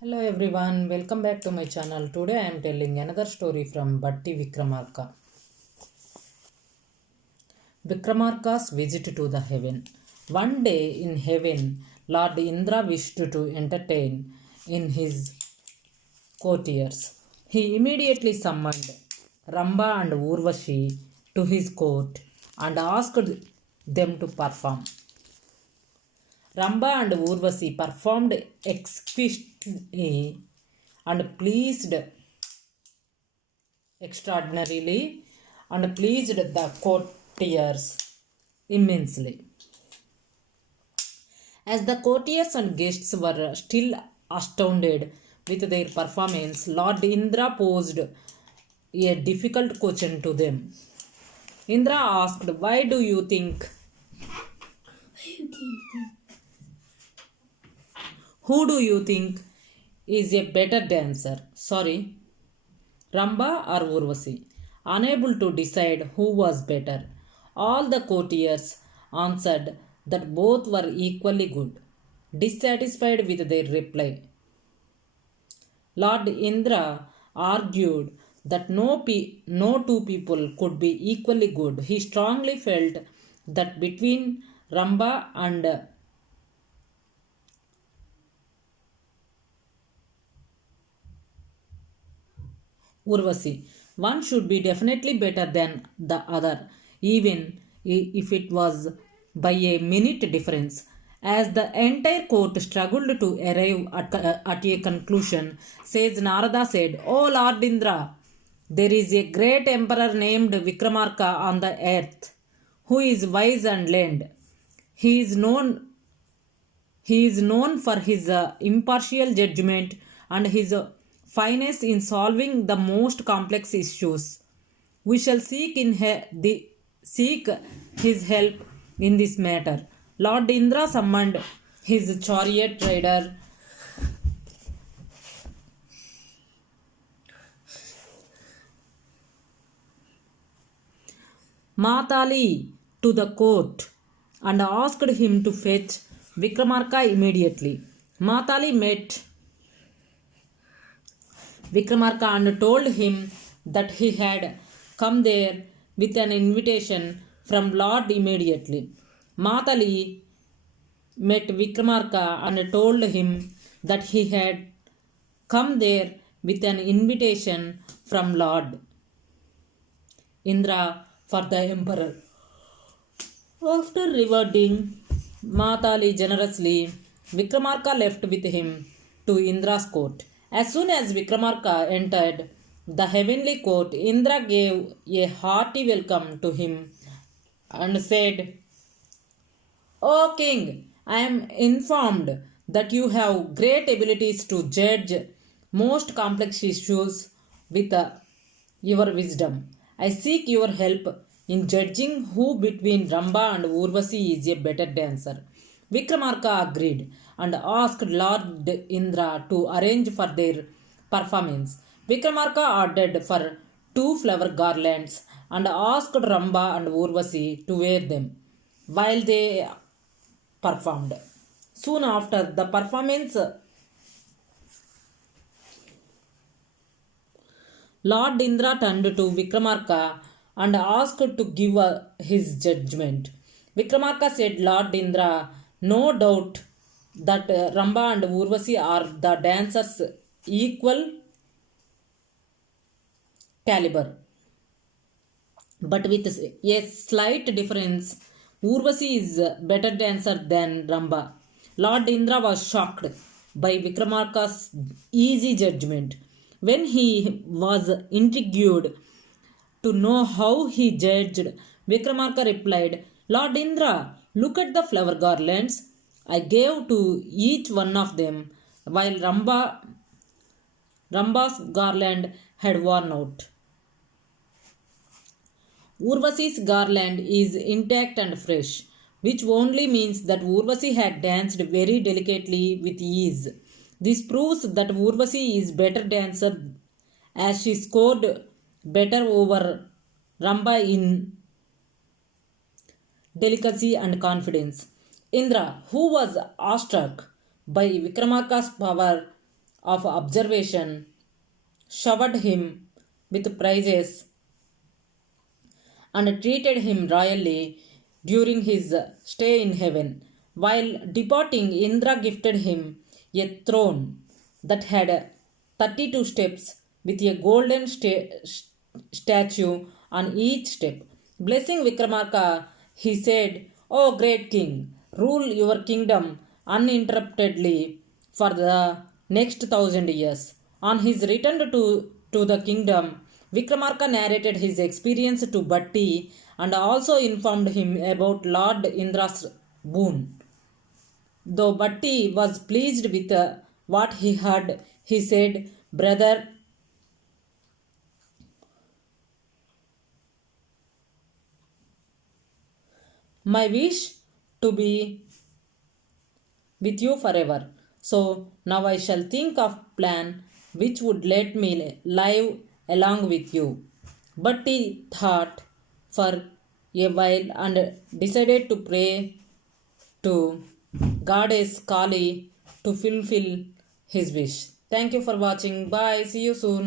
Hello everyone, welcome back to my channel. Today I am telling another story from Bhatti Vikramarka. Vikramarka's visit to the heaven. One day in heaven, Lord Indra wished to entertain in his courtiers. He immediately summoned Ramba and Urvashi to his court and asked them to perform. Ramba and Urvashi performed exquisitely and pleased extraordinarily and pleased the courtiers immensely. As the courtiers and guests were still astounded with their performance, Lord Indra posed a difficult question to them. Indra asked, "Why do you think? Who do you think is a better dancer? Sorry, Ramba or Urvasi?" Unable to decide who was better, all the courtiers answered that both were equally good. Dissatisfied with their reply, Lord Indra argued that no two people could be equally good. He strongly felt that between Ramba and Urvasi, one should be definitely better than the other, even if it was by a minute difference. As the entire court struggled to arrive at a conclusion, says Narada said, "O Lord Indra, there is a great emperor named Vikramarka on the earth, who is wise and learned. He is known he is known for his impartial judgment and his finesse in solving the most complex issues. We shall seek his help in this matter." Lord Indra summoned his chariot rider Matali to the court and asked him to fetch Vikramarka immediately. Matali met Vikramarka and told him that he had come there with an invitation from Lord immediately. Matali met Vikramarka and told him that he had come there with an invitation from Lord Indra for the emperor. After rewarding Matali generously, Vikramarka left with him to Indra's court. As soon as Vikramarka entered the heavenly court, Indra gave a hearty welcome to him and said, "O king, I am informed that you have great abilities to judge most complex issues with your wisdom. I seek your help in judging who between Ramba and Urvasi is a better dancer." Vikramarka agreed and asked Lord Indra to arrange for their performance. Vikramarka ordered for 2 flower garlands and asked Ramba and Urvasi to wear them while they performed. Soon after the performance, Lord Indra turned to Vikramarka and asked to give his judgment. Vikramarka said, "Lord Indra, no doubt that Ramba and Urvasi are the dancers equal caliber, but with a slight difference. Urvasi is a better dancer than Ramba." Lord Indra was shocked by Vikramarka's easy judgment. When he was intrigued to know how he judged, Vikramarka replied, "Lord Indra, look at the flower garlands I gave to each one of them, while Ramba's garland had worn out. Urvasi's garland is intact and fresh, which only means that Urvasi had danced very delicately with ease. This proves that Urvasi is better dancer as she scored better over Ramba in delicacy and confidence." Indra, who was awestruck by Vikramarka's power, of observation, showered him with praises, and treated him royally during his stay in heaven. While departing, Indra gifted him a throne that had 32 steps with a golden statue on each step. Blessing Vikramarka, he said, "O great king, rule your kingdom uninterruptedly for the next 1,000 years." On his return to the kingdom, Vikramarka narrated his experience to Bhatti and also informed him about Lord Indra's boon. Though Bhatti was pleased with what he heard, he said, "Brother, my wish to be with you forever. So now I shall think of plan which would let me live along with you." But he thought for a while and decided to pray to goddess Kali to fulfill his wish. Thank you for watching. Bye. See you soon.